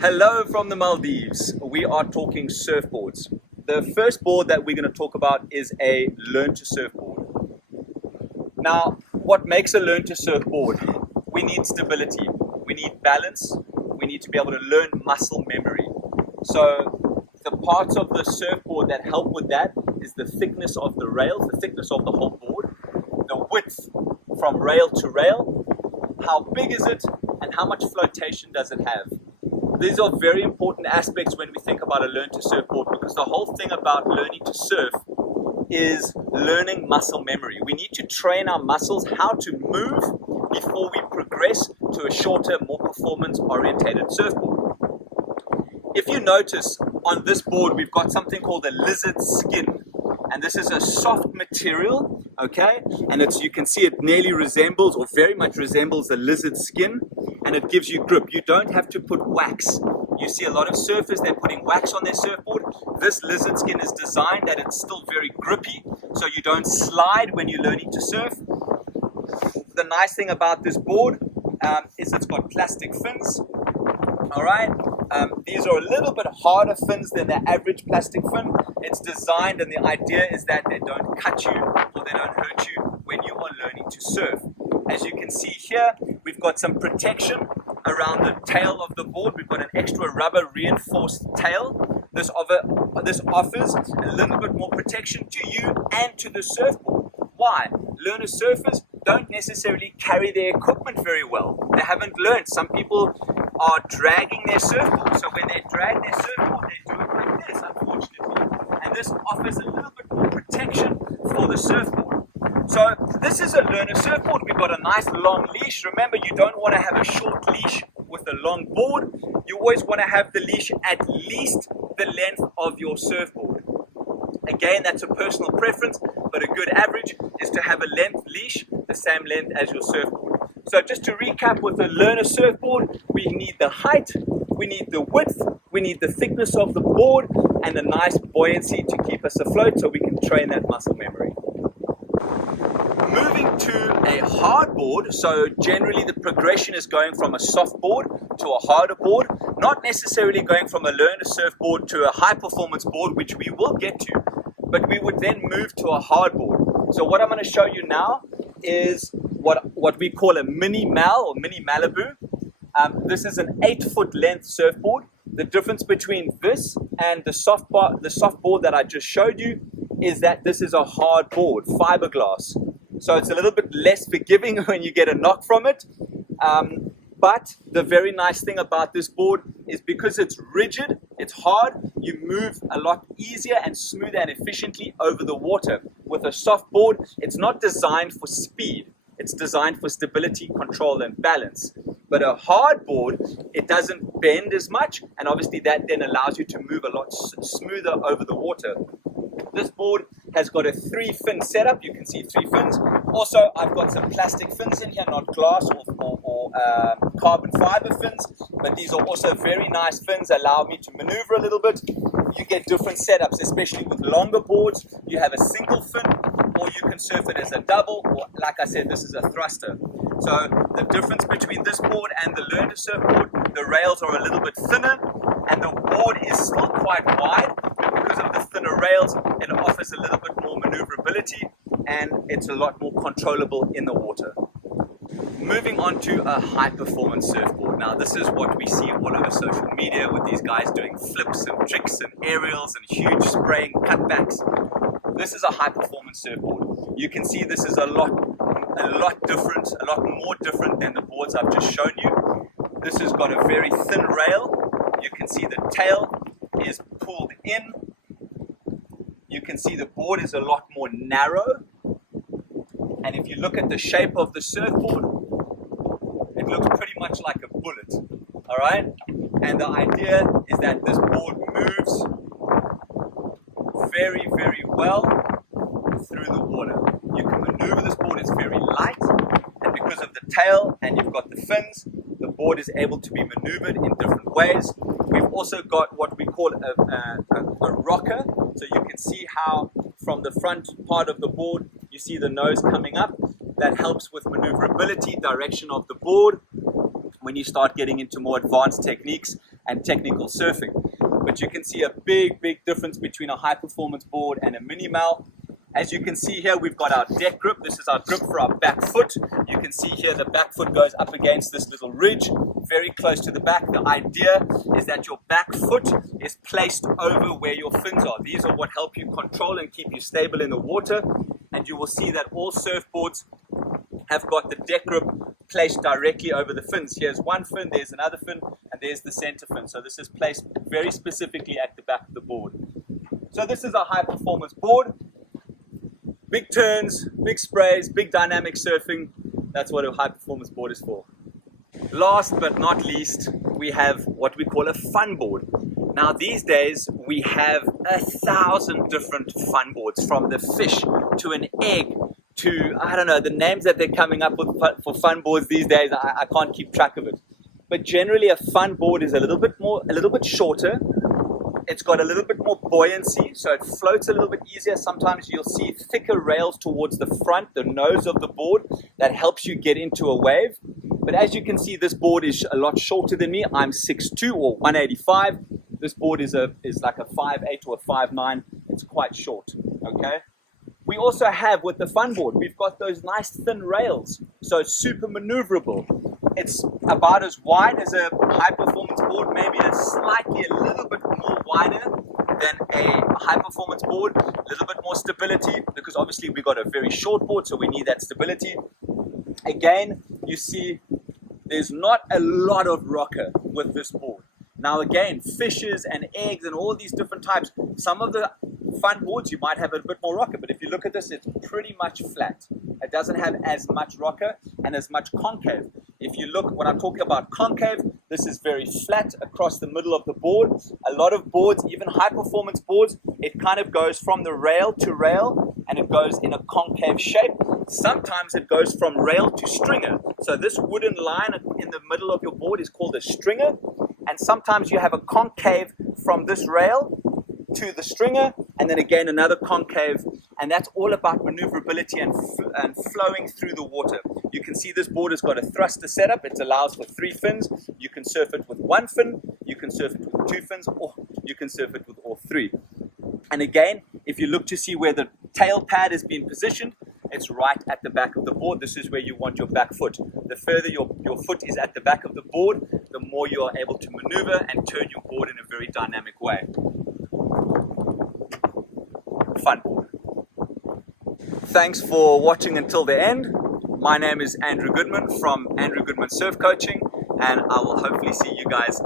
Hello from the Maldives. We are talking surfboards. The first board that we're going to talk about is a learn to surf board. Now, what makes a learn to surf board? We need stability, we need balance, we need to be able to learn muscle memory. So the parts of the surfboard that help with that is the thickness of the rails, the thickness of the whole board, the width from rail to rail, how big is it, and how much flotation does it have. These are very important aspects when we think about a learn to surf board, because the whole thing about learning to surf is learning muscle memory. We need to train our muscles how to move before we progress to a shorter, more performance-orientated surfboard. If you notice, on this board we've got something called a lizard skin, and this is a soft material, okay, and you can see it nearly resembles or very much resembles a lizard skin, and it gives you grip. You don't have to put wax. You see a lot of surfers, they're putting wax on their surfboard. This lizard skin is designed that it's still very grippy, so you don't slide when you're learning to surf. The nice thing about this board is it's got plastic fins. All right, these are a little bit harder fins than the average plastic fin. It's designed, and the idea is that they don't cut you or they don't hurt you when you are learning to surf. As you can see here, we've got some protection around the tail of the board. We've got an extra rubber reinforced tail. This offers a little bit more protection to you and to the surfboard. Why? Learner surfers don't necessarily carry their equipment very well. They haven't learned. Some people are dragging their surfboard. So when they drag their surfboard, they do it like this, unfortunately. And this offers a little bit more protection for the surfboard. So this is a learner surfboard. We've got a nice long leash. Remember, you don't want to have a short leash with a long board. You always want to have the leash at least the length of your surfboard. Again, that's a personal preference, but a good average is to have a length leash the same length as your surfboard. So just to recap, with a learner surfboard, we need the height, we need the width, we need the thickness of the board, and a nice buoyancy to keep us afloat so we can train that muscle memory. Moving to a hard board, so generally the progression is going from a soft board to a harder board, not necessarily going from a learner surfboard to a high performance board, which we will get to, but we would then move to a hard board. So what I'm going to show you now is what we call a Minimalibu. This is an 8-foot length surfboard. The difference between this and the soft board that I just showed you is that this is a hard board, fiberglass. So it's a little bit less forgiving when you get a knock from it. But the very nice thing about this board is because it's rigid, it's hard, you move a lot easier and smoother and efficiently over the water. With a soft board, it's not designed for speed. It's designed for stability, control, and balance. But a hard board, it doesn't bend as much, and obviously that then allows you to move a lot smoother over the water. This board has got a 3-fin setup. You can see 3 fins. Also, I've got some plastic fins in here, not glass or carbon fiber fins, but these are also very nice fins, allow me to maneuver a little bit. You get different setups, especially with longer boards. You have a single fin, or you can surf it as a double, or like I said, this is a thruster. So the difference between this board and the learn to surf board, the rails are a little bit thinner, and the board is still quite wide. Because of the thinner rails, it offers a little bit more maneuverability, and it's a lot more controllable in the water. Moving on to a high performance surfboard. Now this is what we see all over social media, with these guys doing flips and tricks and aerials and huge spraying cutbacks. This is a high performance surfboard. You can see this is a lot different, a lot more different than the boards I've just shown you. This has got a very thin rail. You can see the tail is pulled in. You can see the board is a lot more narrow. And if you look at the shape of the surfboard, it looks pretty much like a bullet. All right? And the idea is that this board moves very, very well through the water. You can maneuver this board, it's very light, and because of the tail and you've got the fins, the board is able to be maneuvered in different ways. We've also got what we call a rocker, so you can see how from the front part of the board you see the nose coming up. That helps with maneuverability, direction of the board when you start getting into more advanced techniques and technical surfing. But you can see a big difference between a high performance board and a Minimal. As you can see here, we've got our deck grip. This is our grip for our back foot. You can see here the back foot goes up against this little ridge, very close to the back. The idea is that your back foot is placed over where your fins are. These are what help you control and keep you stable in the water. And you will see that all surfboards have got the deck grip placed directly over the fins. Here's one fin, there's another fin, and there's the center fin. So this is placed very specifically at the back of the board. So this is a high performance board. Big turns, big sprays, big dynamic surfing. That's what a high performance board is for. Last but not least, we have what we call a fun board. Now these days we have 1,000 different fun boards, from the fish to an egg to, I don't know, the names that they're coming up with for fun boards these days, I can't keep track of it. But generally a fun board is a little bit shorter. It's got a little bit more buoyancy, so it floats a little bit easier. Sometimes you'll see thicker rails towards the front, the nose of the board, that helps you get into a wave. But as you can see, this board is a lot shorter than me. I'm 6'2" or 185. This board is like a 5'8" or a 5'9". It's quite short, okay? We also have, with the fun board, we've got those nice thin rails, so it's super maneuverable. It's about as wide as a high performance board, maybe a little bit more wider than a high performance board, a little bit more stability, because obviously we've got a very short board, so we need that stability. Again, you see there's not a lot of rocker with this board. Now again, fishes and eggs and all these different types, some of the fun boards you might have a bit more rocker, but if you look at this, it's pretty much flat. It doesn't have as much rocker and as much concave. If you look, when I'm talking about concave, this is very flat across the middle of the board. A lot of boards, even high performance boards, it kind of goes from the rail to rail and it goes in a concave shape. Sometimes it goes from rail to stringer. So this wooden line in the middle of your board is called a stringer. And sometimes you have a concave from this rail to the stringer, and then again another concave, and that's all about maneuverability and flowing through the water. You can see this board has got a thruster setup. It allows for 3 fins. You can surf it with 1 fin, you can surf it with 2 fins, or you can surf it with all 3. And again, if you look to see where the tail pad is being positioned, it's right at the back of the board. This is where you want your back foot. The further your foot is at the back of the board, the more you are able to maneuver and turn your board in a very dynamic way. Fun board. Thanks for watching until the end. My name is Andrew Goodman from Andrew Goodman Surf Coaching, and I will hopefully see you guys